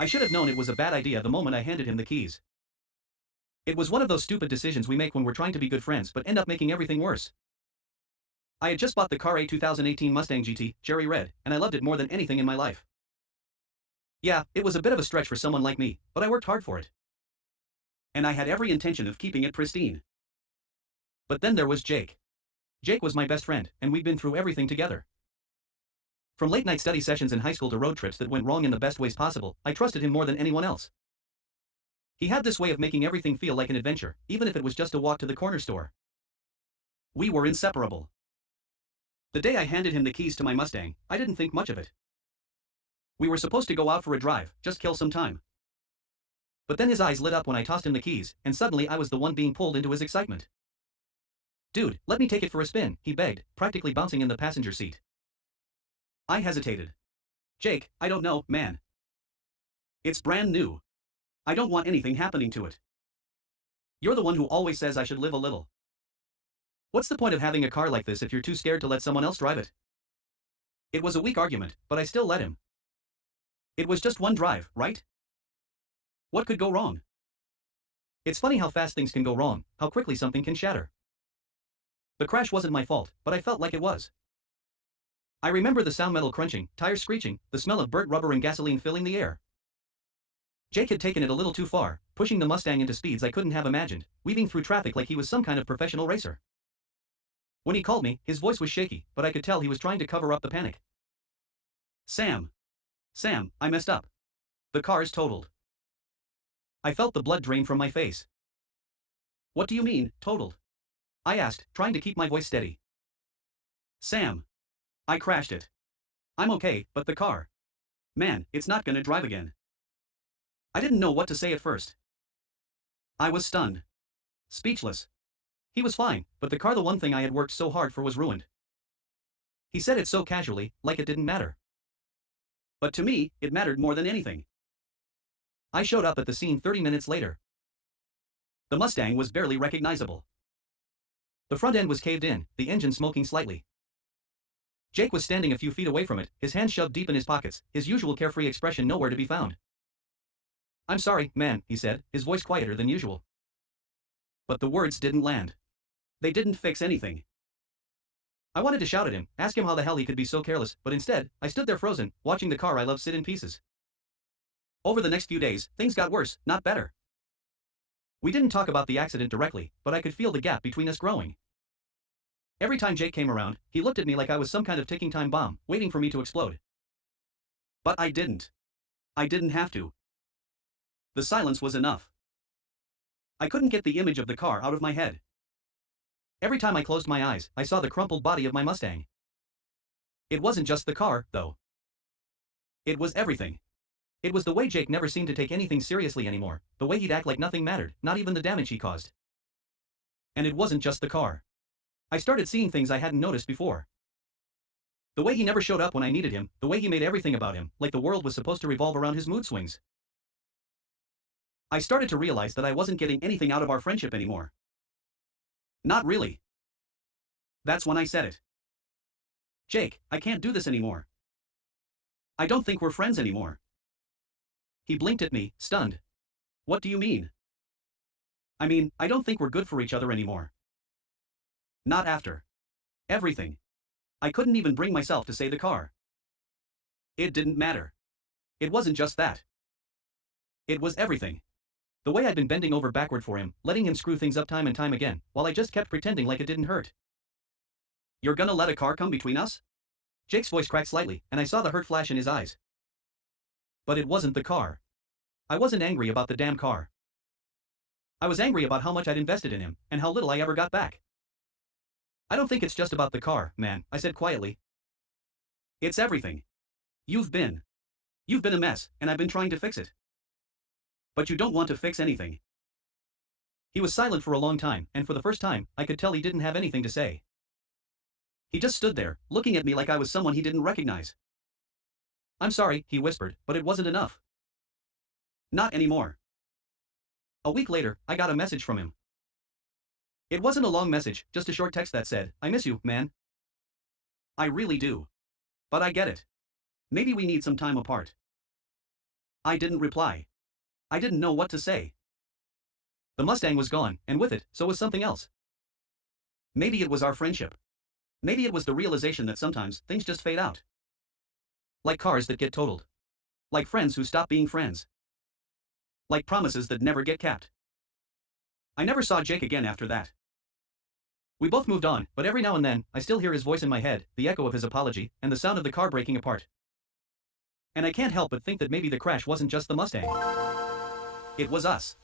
I should have known it was a bad idea the moment I handed him the keys. It was one of those stupid decisions we make when we're trying to be good friends but end up making everything worse. I had just bought the car a 2018 Mustang GT, cherry red, and I loved it more than anything in my life. Yeah, it was a bit of a stretch for someone like me, but I worked hard for it. And I had every intention of keeping it pristine. But then there was Jake. Jake was my best friend, and we'd been through everything together. From late-night study sessions in high school to road trips that went wrong in the best ways possible, I trusted him more than anyone else. He had this way of making everything feel like an adventure, even if it was just a walk to the corner store. We were inseparable. The day I handed him the keys to my Mustang, I didn't think much of it. We were supposed to go out for a drive, just kill some time. But then his eyes lit up when I tossed him the keys, and suddenly I was the one being pulled into his excitement. "Dude, let me take it for a spin," he begged, practically bouncing in the passenger seat. I hesitated. "Jake, I don't know, man. It's brand new. I don't want anything happening to it. You're the one who always says I should live a little. What's the point of having a car like this if you're too scared to let someone else drive it?" It was a weak argument, but I still let him. It was just one drive, right? What could go wrong? It's funny how fast things can go wrong, how quickly something can shatter. The crash wasn't my fault, but I felt like it was. I remember the sound, metal crunching, tires screeching, the smell of burnt rubber and gasoline filling the air. Jake had taken it a little too far, pushing the Mustang into speeds I couldn't have imagined, weaving through traffic like he was some kind of professional racer. When he called me, his voice was shaky, but I could tell he was trying to cover up the panic. Sam, I messed up. The car's totaled." I felt the blood drain from my face. "What do you mean, totaled?" I asked, trying to keep my voice steady. "Sam, I crashed it. I'm okay, but the car. Man, it's not gonna drive again." I didn't know what to say at first. I was stunned. Speechless. He was fine, but the car, the one thing I had worked so hard for, was ruined. He said it so casually, like it didn't matter. But to me, it mattered more than anything. I showed up at the scene 30 minutes later. The Mustang was barely recognizable. The front end was caved in, the engine smoking slightly. Jake was standing a few feet away from it, his hands shoved deep in his pockets, his usual carefree expression nowhere to be found. "I'm sorry, man," he said, his voice quieter than usual. But the words didn't land. They didn't fix anything. I wanted to shout at him, ask him how the hell he could be so careless, but instead, I stood there frozen, watching the car I love sit in pieces. Over the next few days, things got worse, not better. We didn't talk about the accident directly, but I could feel the gap between us growing. Every time Jake came around, he looked at me like I was some kind of ticking time bomb, waiting for me to explode. But I didn't. I didn't have to. The silence was enough. I couldn't get the image of the car out of my head. Every time I closed my eyes, I saw the crumpled body of my Mustang. It wasn't just the car, though. It was everything. It was the way Jake never seemed to take anything seriously anymore, the way he'd act like nothing mattered, not even the damage he caused. And it wasn't just the car. I started seeing things I hadn't noticed before. The way he never showed up when I needed him, the way he made everything about him, like the world was supposed to revolve around his mood swings. I started to realize that I wasn't getting anything out of our friendship anymore. Not really. That's when I said it. "Jake, I can't do this anymore. I don't think we're friends anymore." He blinked at me, stunned. "What do you mean?" "I mean, I don't think we're good for each other anymore. Not after everything." I couldn't even bring myself to say the car. It didn't matter. It wasn't just that. It was everything. The way I'd been bending over backward for him, letting him screw things up time and time again, while I just kept pretending like it didn't hurt. "You're gonna let a car come between us?" Jake's voice cracked slightly, and I saw the hurt flash in his eyes. But it wasn't the car. I wasn't angry about the damn car. I was angry about how much I'd invested in him, and how little I ever got back. "I don't think it's just about the car, man," I said quietly. "It's everything. You've been a mess, and I've been trying to fix it. But you don't want to fix anything." He was silent for a long time, and for the first time, I could tell he didn't have anything to say. He just stood there, looking at me like I was someone he didn't recognize. "I'm sorry," he whispered, "but it wasn't enough. Not anymore." A week later, I got a message from him. It wasn't a long message, just a short text that said, "I miss you, man. I really do. But I get it. Maybe we need some time apart." I didn't reply. I didn't know what to say. The Mustang was gone, and with it, so was something else. Maybe it was our friendship. Maybe it was the realization that sometimes things just fade out. Like cars that get totaled. Like friends who stop being friends. Like promises that never get kept. I never saw Jake again after that. We both moved on, but every now and then, I still hear his voice in my head, the echo of his apology, and the sound of the car breaking apart. And I can't help but think that maybe the crash wasn't just the Mustang. It was us.